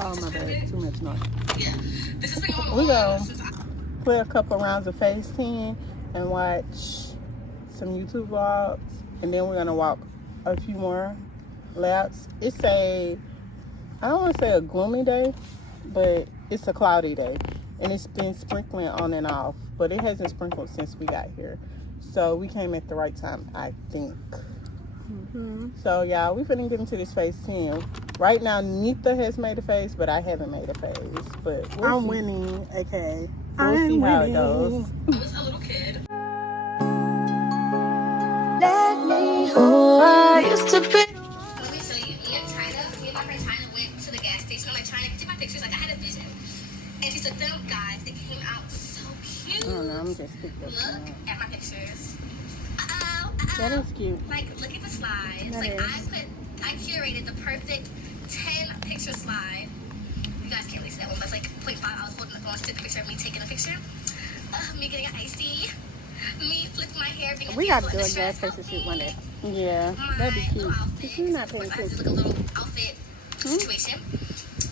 Oh my bad, too much noise. Yeah. This has been going on. We gonna play a couple rounds of Phase 10 and watch some YouTube vlogs, and then we're gonna walk a few more laps. It's I don't want to say a gloomy day, but it's a cloudy day, and it's been sprinkling on and off, but it hasn't sprinkled since we got here, so we came at the right time, I think. So yeah, we finna get into this Phase 10. Right now Nita has made a phase, but I haven't made a phase, but I'm winning. Okay, we'll see how it goes. I was a little kid. Let me who I used to be. Let me show you. Me and my friend China went to the gas station. I'm like, China, take my pictures. Like, I had a vision. And she took them, guys. It came out so cute. I don't know, I'm just picking Look at my pictures. That is cute. Like, look at the slides. That I curated the perfect 10 picture slide. You guys can't really see that one, but it's like 0.5. I was holding the phone. She took a picture of me taking a picture. Me getting an icy. Me flipping my hair. Being We gotta do a gas station shoot one day. Yeah, that'd be cute. But you're not paying I had to attention. look a little outfit situation.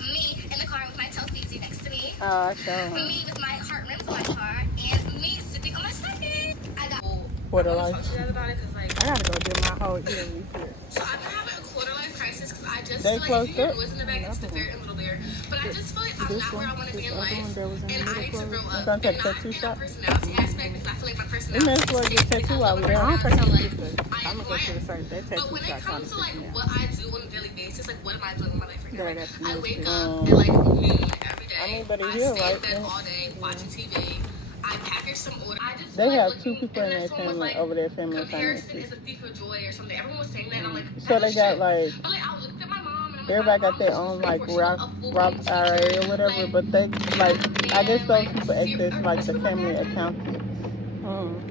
Me in the car with my Telfeezy next to me. Oh, sure. Me with my heart rims on my car. And me sipping on my stomach. I got What a life. talk to you guys about it because, like, I gotta go get my whole ear refill. so I've been having a quarter life crisis because I just They feel like if you hear closed noise in the back, it's the dirt and little bear. But I just feel like I'm This not where I one, want to be this in other life. one that was in the And I middle need to closed. grow I'm up. gonna And take not tattoo in a shop. personality aspect because I feel like my We personality may as well get tattoo while we're there. I don't think I'm gonna get the. I I'm gonna go to the site. That But tattoo when it shop kind comes of to like me out. what I do on a daily basis, like what am I doing with my life right now? Yeah, Like, that's I nice. wake up at like noon every day. I mean, but it's I here, stay in right? bed Yeah. all day watching TV. I package some order. I just They feel like have looking, two people in and their then someone was family like, over their family comparison finances. is a thief of joy or something. Everyone was saying that, and I'm like, So they got like but like I looked at my mom and I'm like, everybody my got their mom, own she's like paid for it. She was Roth a full-time IRA teacher. or whatever, Like, but they like I guess those people act as like the she was family married. accountants.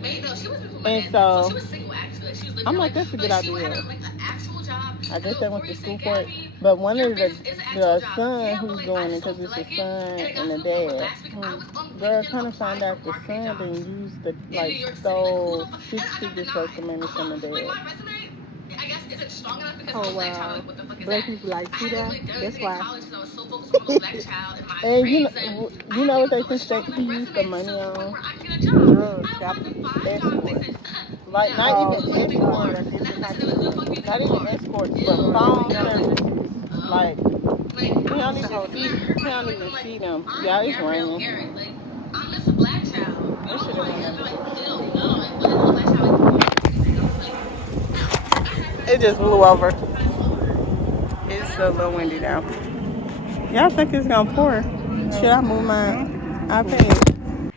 Maybe no, she wasn't with my And dad. so She was single actually. Like, she was living I'm her like, life. that's a But good she had idea. like an actual job. I guess they went to school for it. Gabby, But one your of business is an actual the job. son Yeah, who's but like doing I it just because don't it's feel the like it. son And it got and to the the point where dad. last week I was on Girl, LinkedIn kind of applying found out for the marketing son jobs didn't use the in New like York City. Like, who stole the fuck? 6 And I got figures denied. worth of money from the Like dad. my resume, I guess isn't strong enough because Oh I'm a black child. wow. Like what the fuck is Black that? people like I see hadn't that? really done That's anything in why. college because I was so focused on my little black child and my And grades. And you know what they think strong that he enough used the resume money to the point on? where I can get a job. Drugs, I applied for 5 jobs. They escorts. said, Like no. not It was even like a big car. escorts, And then they said, who the fuck do you think not you even are? escorts, Ew. but phone And I was services. Like like, you don't I'm even so see, you don't even see them. I'm Yeah, it's Gabrielle raining. Garrett. Like, I'm just a black child. You That know shit who I ain't am? nothing. They're like, ew, no. Like, what is a black child? Like, It just blew over. It's a little windy now. Y'all think it's gonna pour? Should I move my iPad?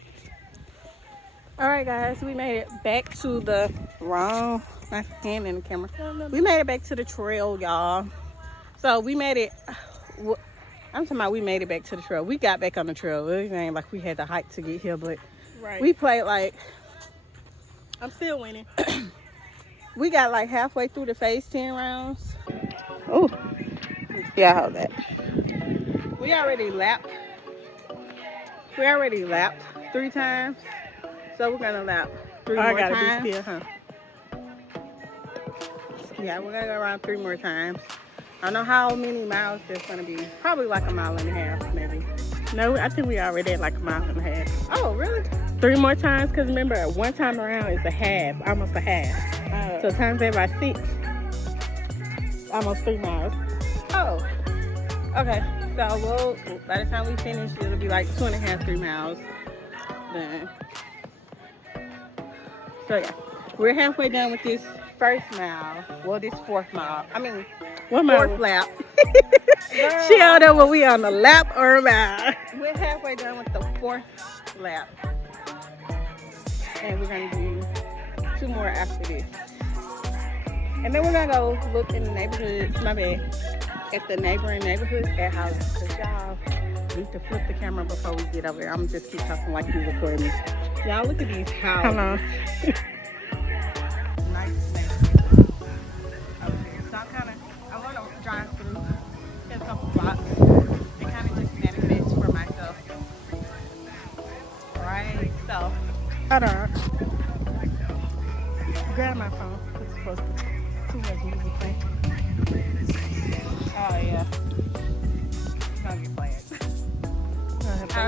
Alright guys, we made it back to the wrong my hand in the camera. We made it back to the trail, y'all. So we made it I'm talking about we made it back to the trail. We got back on the trail. It ain't like we had to hike to get here, but we played like I'm still winning. we got like halfway through the Phase 10 rounds. Oh, yeah, hold that. We already lapped 3 times. So we're gonna lap 3 more gotta times. be still, huh? Yeah, we're gonna go around 3 more times. I don't know how many miles there's gonna be. Probably like a mile and a half, maybe. No, I think we already at like a mile and a half. Oh, really? 3 more times, because remember, one time around is a half, almost a half. So times that by 6, almost 3 miles. Oh, okay. So we'll, by the time we finish, it'll be like 2.5, 3 miles. Then. So yeah, we're halfway done with this first mile. Well, this 4th mile. I mean, 4th lap. She don't know what we on the lap or a mile. We're halfway done with the 4th lap. And we're gonna do 2 more after this. And then we're gonna go look in the neighborhoods, my bad, at the neighboring neighborhoods at houses. Cause y'all need to flip the camera before we get over there. I'm just keep talking like you record me. Y'all look at these houses. Hello. Nice neighborhood over there. So I'm gonna drive through in a couple blocks and kind of just manifest for myself. Right, so Hold on. Grab my phone. It's supposed to too much music playing. oh yeah, it's gonna get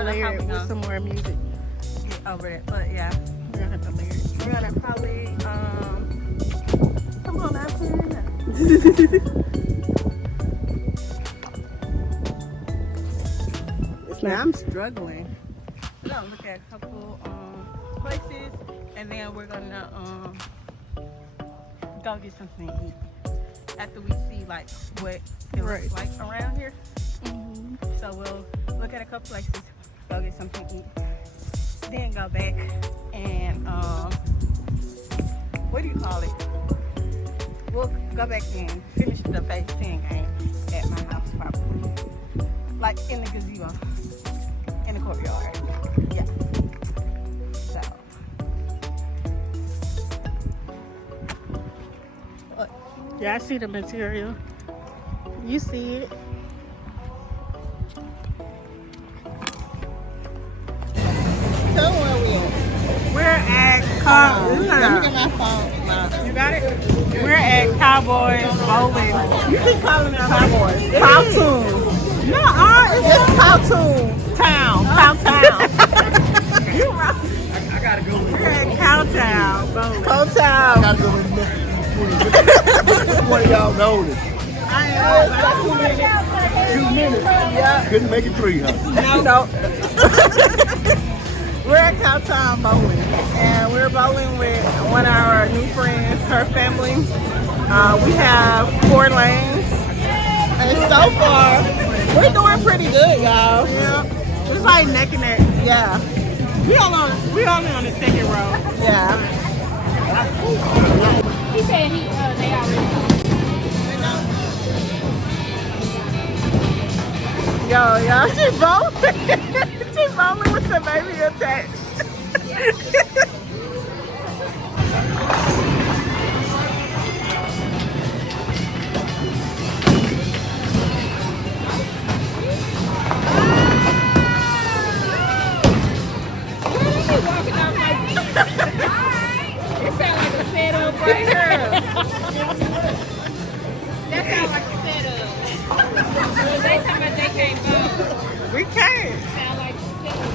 layer it with some more music. Get over it, but yeah. We're gonna have to layer it. We're gonna probably come on out here. Now I'm struggling. We're gonna look at a couple places, and then we're gonna go get something to eat after we see like what it looks like around here. So we'll look at a couple places, go get something to eat, then go back and what do you call it? We'll go back and finish the phase 10 game at my house probably, like in the gazebo. In the courtyard. Yeah. So. yeah, I see the material. You see it. Tell me where we at. We're at Let me get my phone. You got it? We're at Cowboys Bowling. You keep calling it Cowboys. Powtoon. No, It's Powtoon Town. Powtown. you right. We're at Cowtown Bowling. Powtown. Gotta go in there. One of y'all know this. 2 minutes. Yeah. Couldn't make it 3, huh? No. We're at Cowtown Bowling, and we're bowling with one of our new friends, her family. We have 4 lanes, and so far, we're doing pretty good, y'all. Yeah. It's like neck and neck. Yeah, We only on the second row. yeah. He said they already. Yo, she bowling. She bowling with the baby attached. It sounds like a setup right here. That sounds like a setup. Well, they talking about they can't go. We can't. Sound like a setup.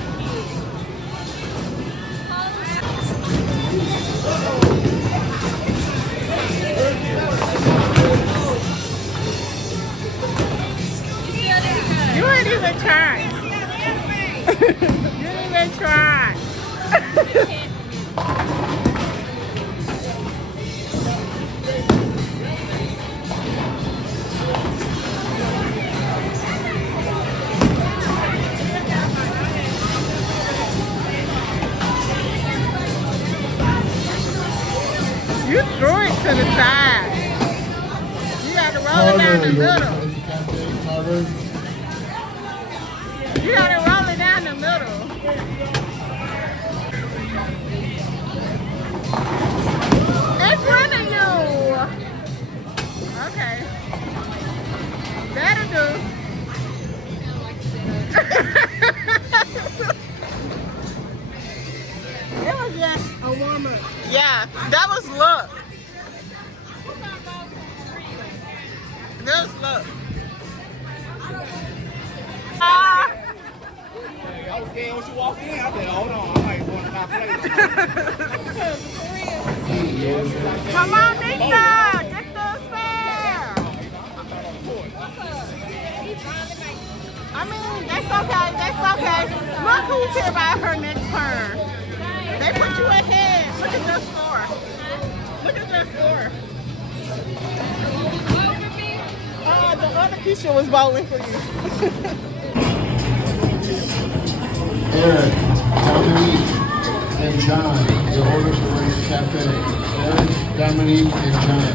You ain't even trying. You ain't even trying. You threw it to the side. You got to roll it down the middle. You got to roll it down the middle. In front of you. Okay. That'll do. It was just a warm-up. Yeah, that was luck. That was luck. I was scared when she walked in. I said, hold on, I might want to not play. Come on, Nita! Get the spare! I mean, that's okay, that's okay. Look who's here by her next turn. They put you ahead. Look at your score. Look at your score. The other Keisha was bowling for you. Eric, Dominique, and John, the Horse Race Cafe. Eric, Dominique, and John.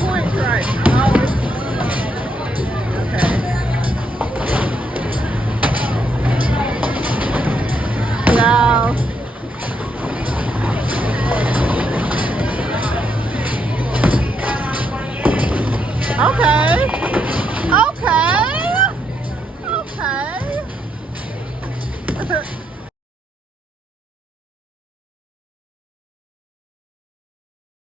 Points right. Okay. Now. Okay.